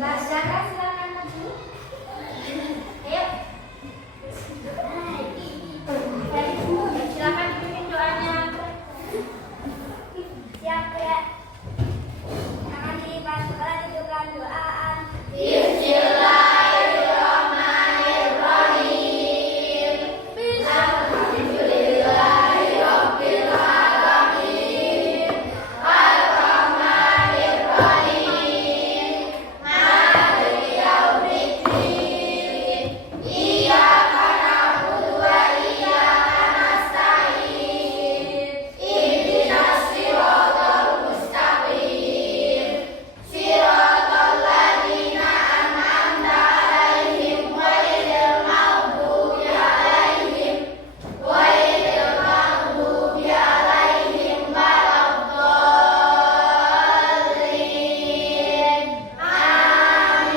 Mbak Zara silakan maju. Ayo. Silakan dipimpin doanya. Siap ya. Tangan dilipat, kepala didudukkan, doaan. Bismillahirrahmanirrahim. Alhamdulillahirabbil alamin. Ar-Rahmanirrahim. Maliki yaumiddin. Iyyaka na'budu wa iyyaka nasta'in. Ihdinas siratal mustaqim. Siratal ladzina an'amta 'alaihim ghairil maghdubi 'alaihim waladdallin. Amin.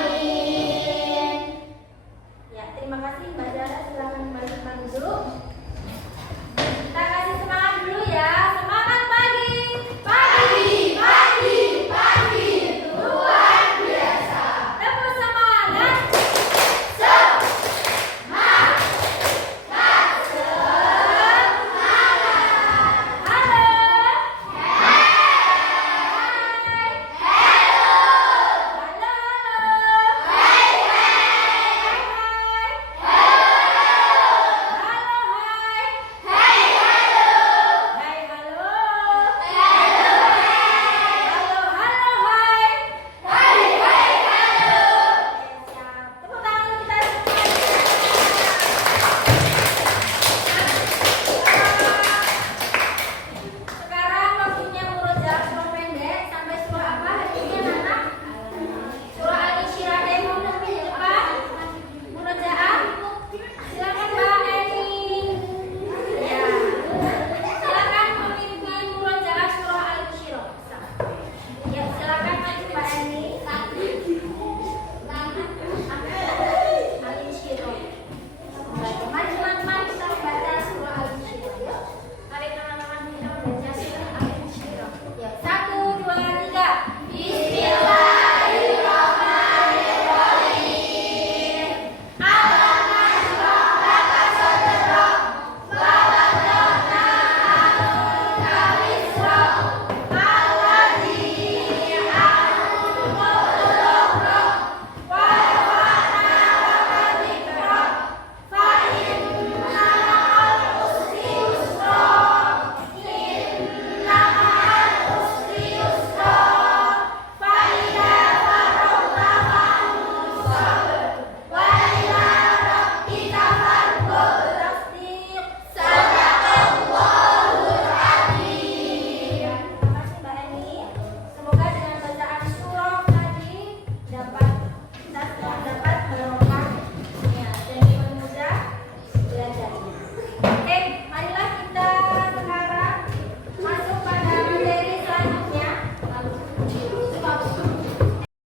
Ya, terima kasih Mbak Zara, silakan kembali ke tempat duduk. Kita kasih semangat dulu ya. Semangat pagi. Pagi, pagi, pagi. Luar biasa. Tepuk semangat. Semangat. Halo. Halo. Sekarang waktunya murojaah surah pendek sampai surah apa? Hari ini anak-anak? Surah Al-Insyirah. Ada yang mau lebih di depan? Murojaah. Silakan Mbak Eni. Ya. Silakan memimpin murojaah surah Al-Insyirah. Ya, silakan maju Mbak Eni. Al-Insyirah. Mari teman-teman kita membaca surah Al-Insyirah. Yuk. Mari teman-teman kita membaca surah Al-Insyirah. Ya, 1, 2, 3. Bismillahirrahmanirrahim. Alam nashrah laka sadrak wa wada'na 'anka wizrak alladzi anqadha dhahrak wa rafa'na laka dhikrak fa inna ma'al usri yusra inna ma'al usri yusra fa idza faragta fansab wa ila rabbika farghab. Tasdiq. Sadaqallahul adzim. Terima kasih Mbak Eni. Semoga dengan bacaan surah tadi dapat barokah ya, dan dipermudah belajarnya. Oke, marilah kita sekarang masuk pada materi selanjutnya.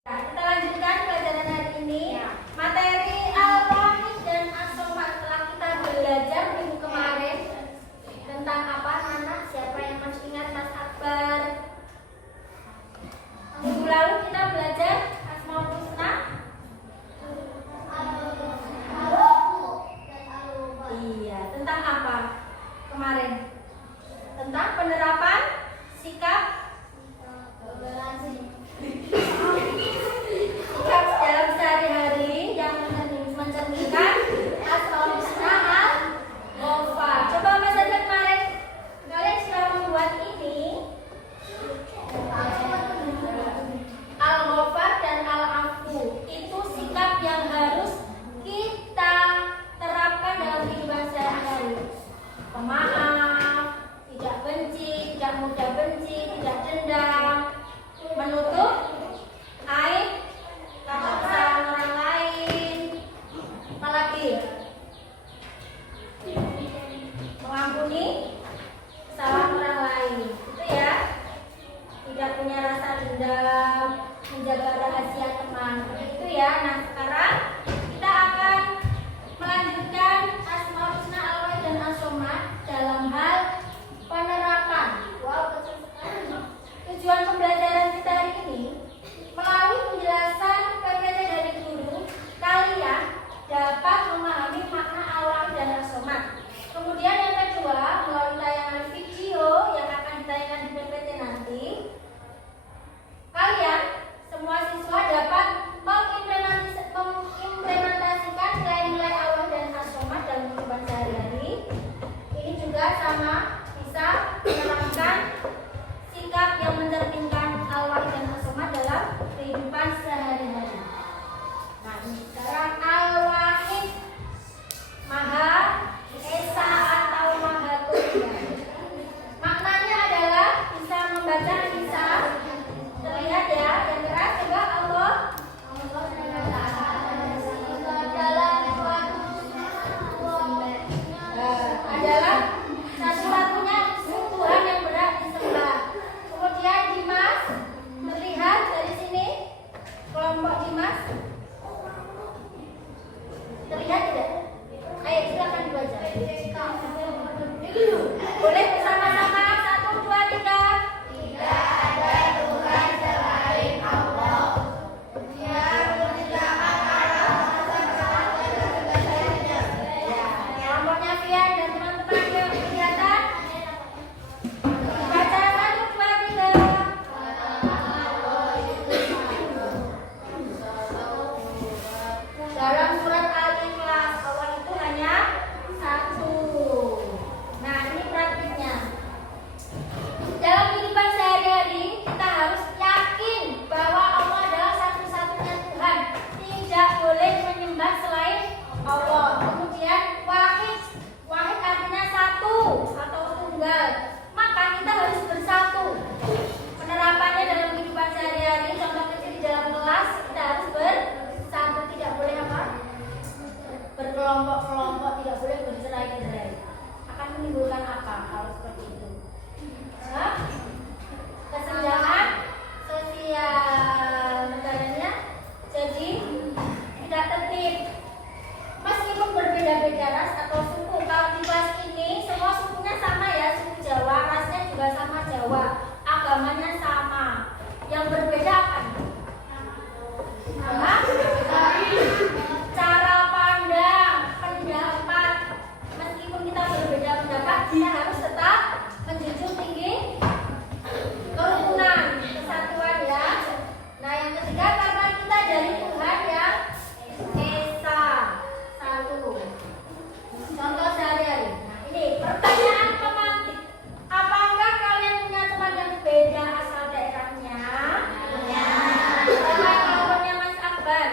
Nah, kita lanjutkan pelajaran hari ini. Materi Al-Wahid dan As-Somad. Setelah kita belajar minggu kemarin tentang apa, anak? Siapa yang masih ingat? Mas Akbar. Minggu lalu kita belajar Asmaul Husna. Iya, tentang apa kemarin? Tentang penerapan sikap dalam sehari-hari yang mencerminkan Asmaul Husna Al-Ghafar. Coba apa saja kemarin kalian sudah membuat ini? Al-Ghafar dan Al-Afu itu sikap yang harus kita terapkan dalam kehidupan sehari-hari. Pemaaf, tidak benci, tidak mudah benci, tidak dendam, menutup aib karena kesalahan orang lain, apalagi mengampuni kesalahan orang lain, itu ya. Tidak punya rasa dendam, menjaga rahasia teman, itu ya. Nah, sekarang kita akan melanjutkan Asmaul Husna Al-Wahid dan As-Somad dalam hal penerapan. Wow, betul sekali. Tujuan pembelajaran kita hari ini melalui penjelasan PPT Mas? Terlihat tidak? Ayo silakan dibaca. Boleh bersama-sama 1, 2, 3. Tidak ada Tuhan selain Allah. Dia menciptakan alam semesta dan segalanya. Kelompoknya Fian dan teman-teman yang kelihatan. Baca 1, 2, 3. Dalam surat Al-Ikhlas Allah itu hanya 1. Nah, ini praktiknya. Dalam kehidupan sehari-hari kita harus yakin bahwa Allah adalah satu-satunya Tuhan. Tidak boleh menyembah selain Allah. Kemudian wahid. Wahid artinya satu atau tunggal. Maka kita harus bersatu. Penerapannya dalam kehidupan sehari-hari, contoh kecil di dalam kelas, kita harus bersatu. Tidak boleh apa? Berkelompok-kelompok, tidak boleh bercerai-berai. Akan menimbulkan apa hal seperti itu? Kesenjangan sosial negaranya jadi tidak tertib. Meskipun berbeda-beda ras atau suku, kalau di kelas ini semua sukunya sama ya, suku Jawa, rasnya juga sama Jawa, agamanya sama. Yang berbeda apa? Cara pandang, pendapat. Meskipun kita berbeda pendapat, kita harus tetap menjunjung tinggi kerukunan, kesatuan ya. Nah, yang ketiga, karena kita dari Tuhan yang Esa, satu. Contoh sehari-hari. Nah, ini pertanyaan pemantik. Apakah kalian punya teman yang beda asal daerahnya? Ya. Sama kelompoknya Mas Akbar.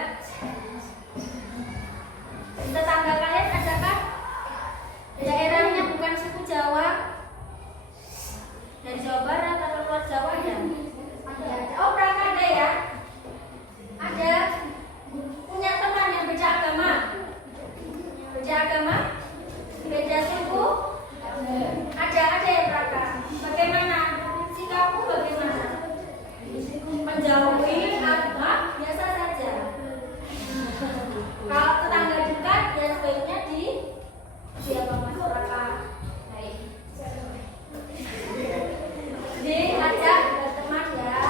Tetangga kalian adakah daerahnya bukan suku Jawa? Dari Jawa Barat atau luar Jawa ya? Oh, pernah ada ya? Ada punya teman yang beda agama? Beda agama? Beda suku? Ada ya Praka? Bagaimana? Sikapmu bagaimana? Menjauhi atau biasa saja? Kalau tetangga dekat, ya sebaiknya di siapa Mas Praka? Diajak berteman ya.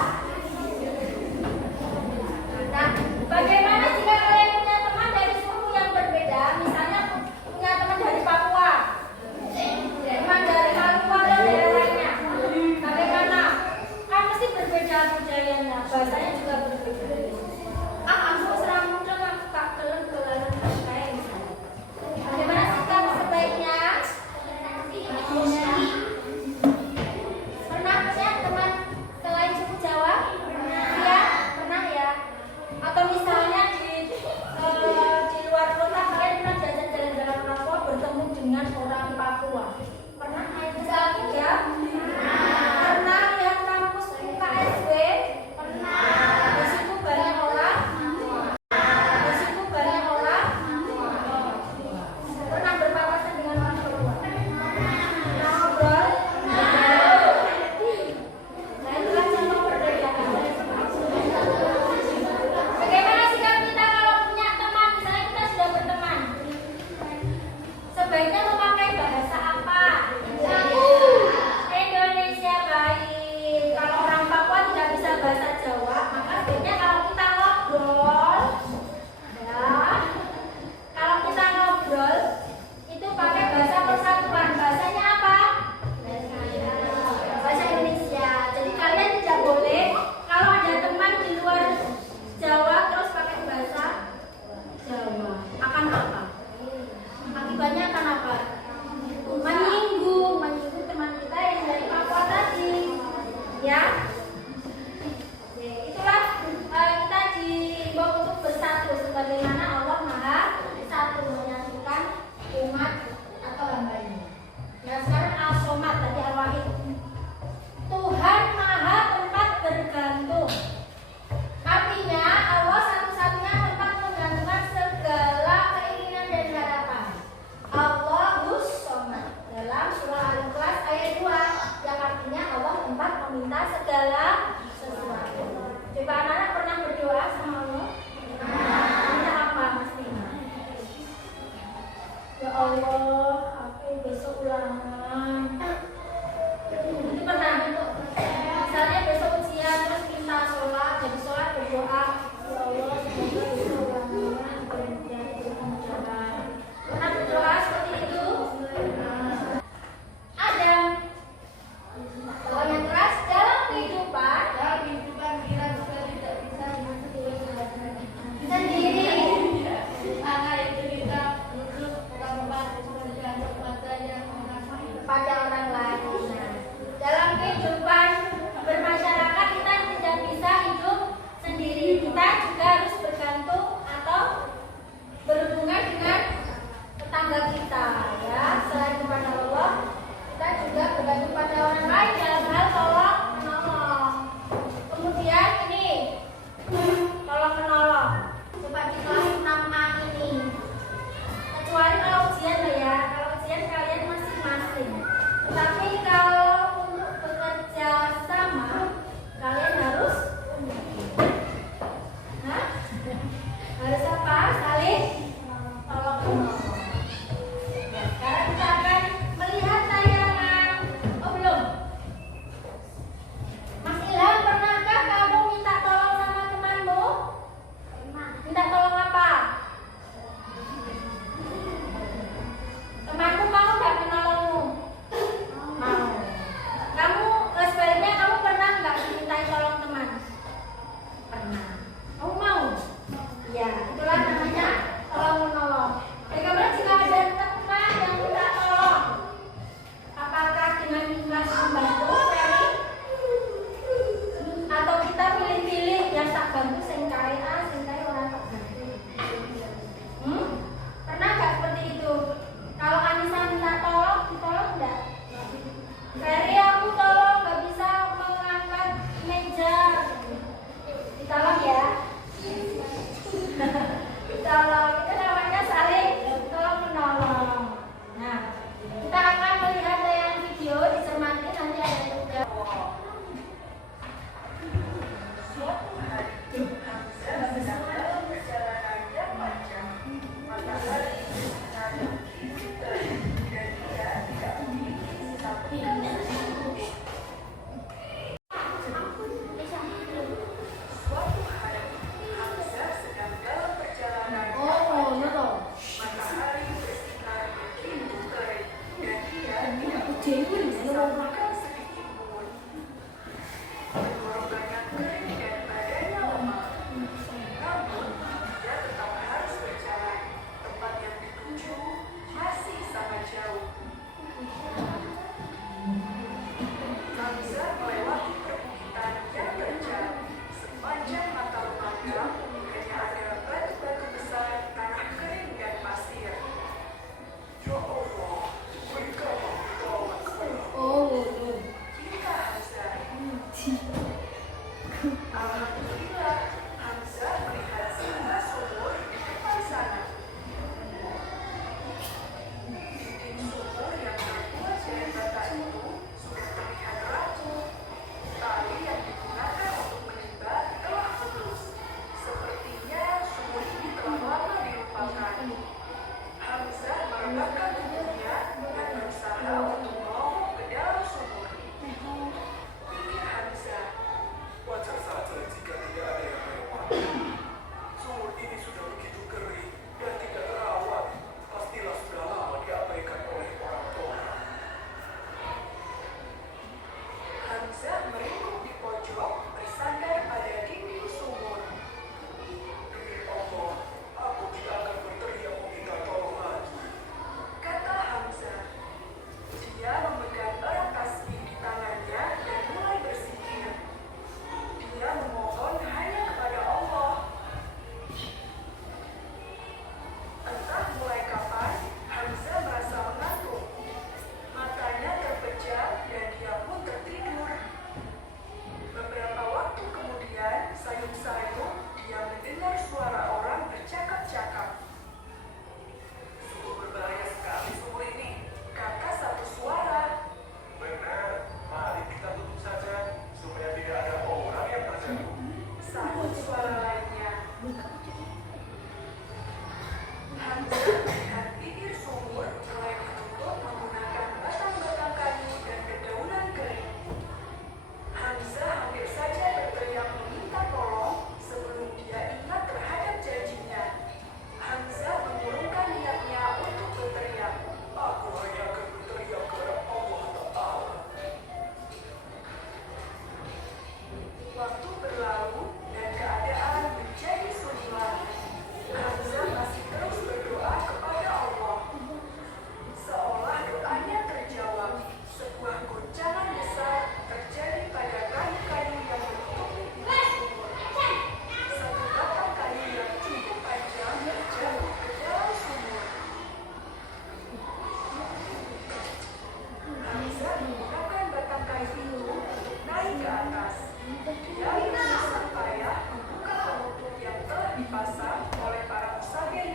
Nah, bagaimana jika kalian punya teman dari suku yang berbeda? Misalnya punya teman dari Papua, teman dari Maluku atau daerah lainnya. Bagaimana? Kan mesti berbeda budayanya, bahasanya juga berbeda. Aku serang muda, aku tak keleng-keleng kayak misalnya. Bagaimana sikap sebaiknya? Pernah punya teman selain suku Jawa? Iya, pernah ya. Atau misalnya di luar kota kalian pernah jalan-jalan dalam Papua bertemu dengan orang Papua? Pernah naik pesawat juga? Pernah lihat kampus UKSW? Pernah. Di situ banyak orang? Di situ banyak orang? Pernah berpapasan dengan orang Papua? Pernah ngobrol? Bagaimana sikap kita kalau punya teman? Misalnya kita sudah berteman, sebaiknya memakai bahasa apa? Indonesia baik. Kalau orang Papua tidak bisa bahasa Jawa, maka sebaiknya kalau kita ngobrol, ya, kalau kita ngobrol itu pakai bahasa persatuan. Bahasanya apa? Bahasa Indonesia. Jadi kalian tidak boleh kalau ada teman di luar Jawa terus pakai bahasa Jawa. Akan apa? Akibatnya akan apa? Menyinggung teman kita yang dari Papua tadi. Ya. Itulah kita diimbau untuk bersatu sebagaimana Allah Maha Satu, menyatukan umat atau hambanya. Nah, sekarang Al-Somad tadi Al-Wahid. Tuhan Maha tempat bergantung. Artinya Allah satu-satunya tempat menggantungkan segala keinginan dan harapan. Allahus Somad dalam surah Al-Ikhlas ayat 2 yang artinya Allah tempat meminta segala sesuatu. Coba anak-anak pernah berdoa sama Allah?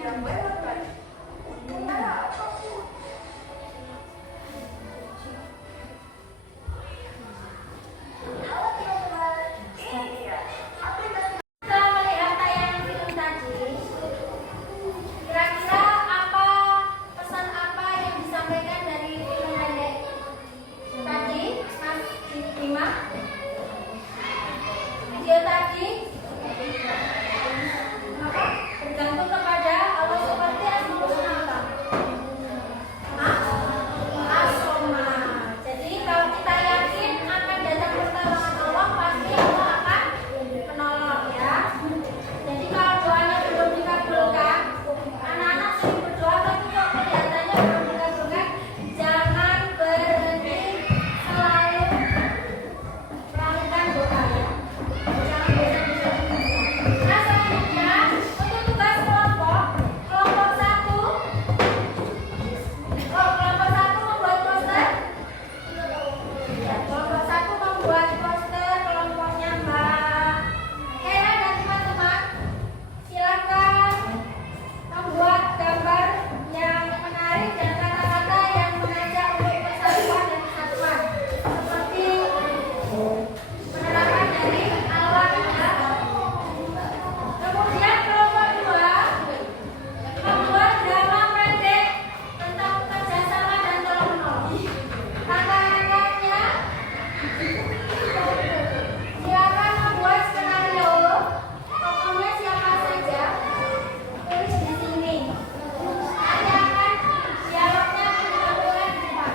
Setelah melihat tayangan film tadi, kira-kira pesan apa yang disampaikan dari film pendek tadi, Mas Bima? Video tadi bergantung kepada Allah seperti asmaul husna. Asma. Jadi kalau kita yakin akan datang pertolongan Allah, pasti Allah akan menolong ya. Jadi kalau doanya belum dikabulkan, anak-anak sering berdoa tapi kok kelihatannya belum dikabulkan, jangan berhenti, selalu melakukan doa ya. Jangan bosan-bosan. Nah selanjutnya untuk tugas kelompok satu membuat poster. Ya, kelompok satu membuat poster, kelompoknya Mbak Hera dan teman-teman. Silakan membuat gambar yang menarik dan kata-kata yang mengajak untuk persatuan dan kesatuan. Seperti penerapan dari Al-Waqiah. Kemudian kelompok dua membuat drama pendek tentang kerjasama dan tolong menolong. Kakak-kakaknya silakan membuat skenario. Tokohnya siapa saja, tulis di sini. Nanti akan dialognya ditampilkan di depan.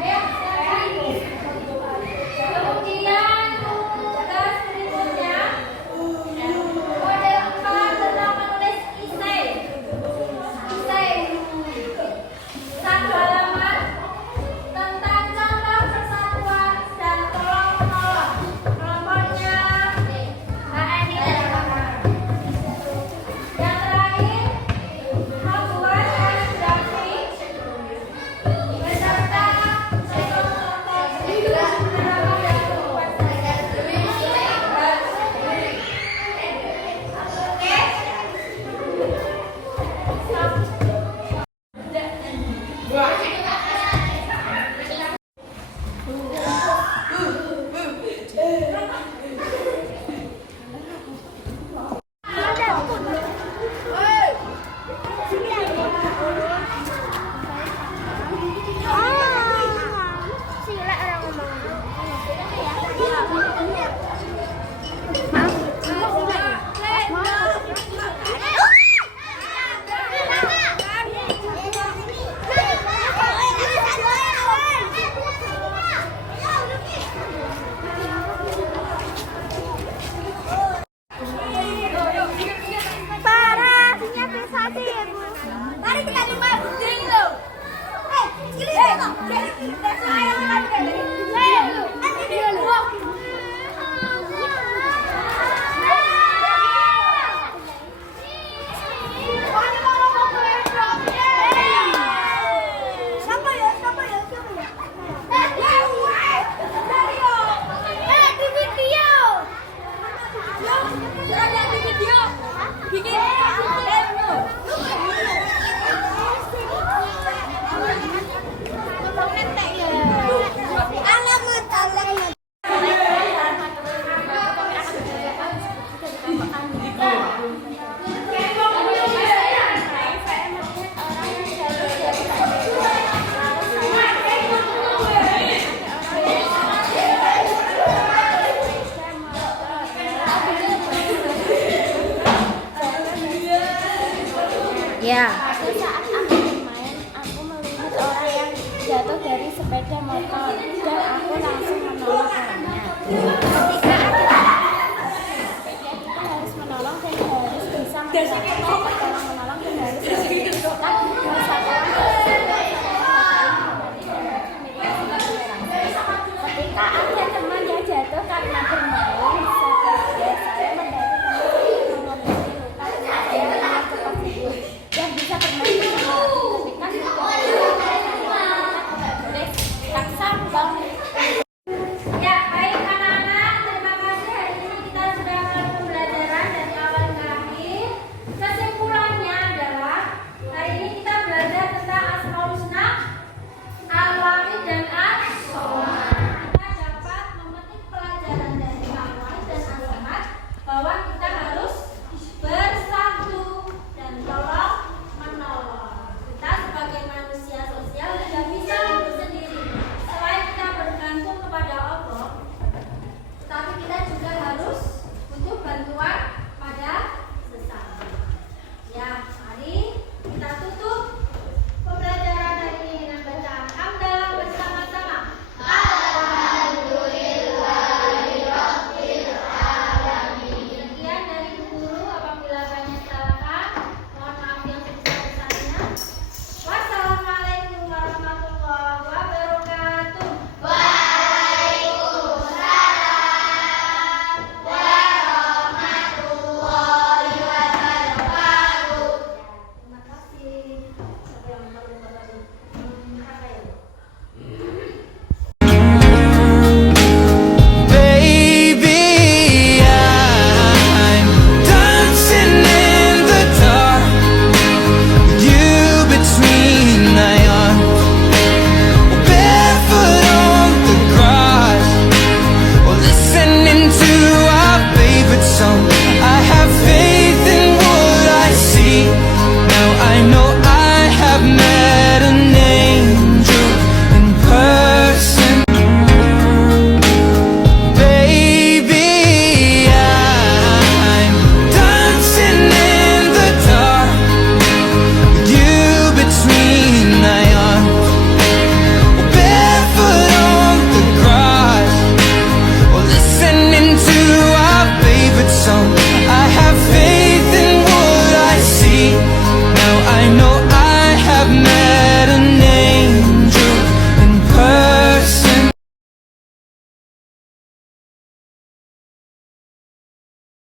Ayo, silakan. Kemudian tugas berikutnya model 4 tentang menulis esai. Satu halaman tentang contoh persatuan dan tolong menolong. Kelompoknya Mbak Eni dan kakak. Yang terakhir membuat kaligrafi beserta contoh-contoh penerapan dan pembuat saya. Mari kita coba berdiri dulu. Ya. Pada saat aku bermain, aku melihat orang yang jatuh dari sepeda motor dan aku langsung menolong orangnya. Ketika kita harus menolong dan harus bisa mendapatkan pertolongan menolong dan harus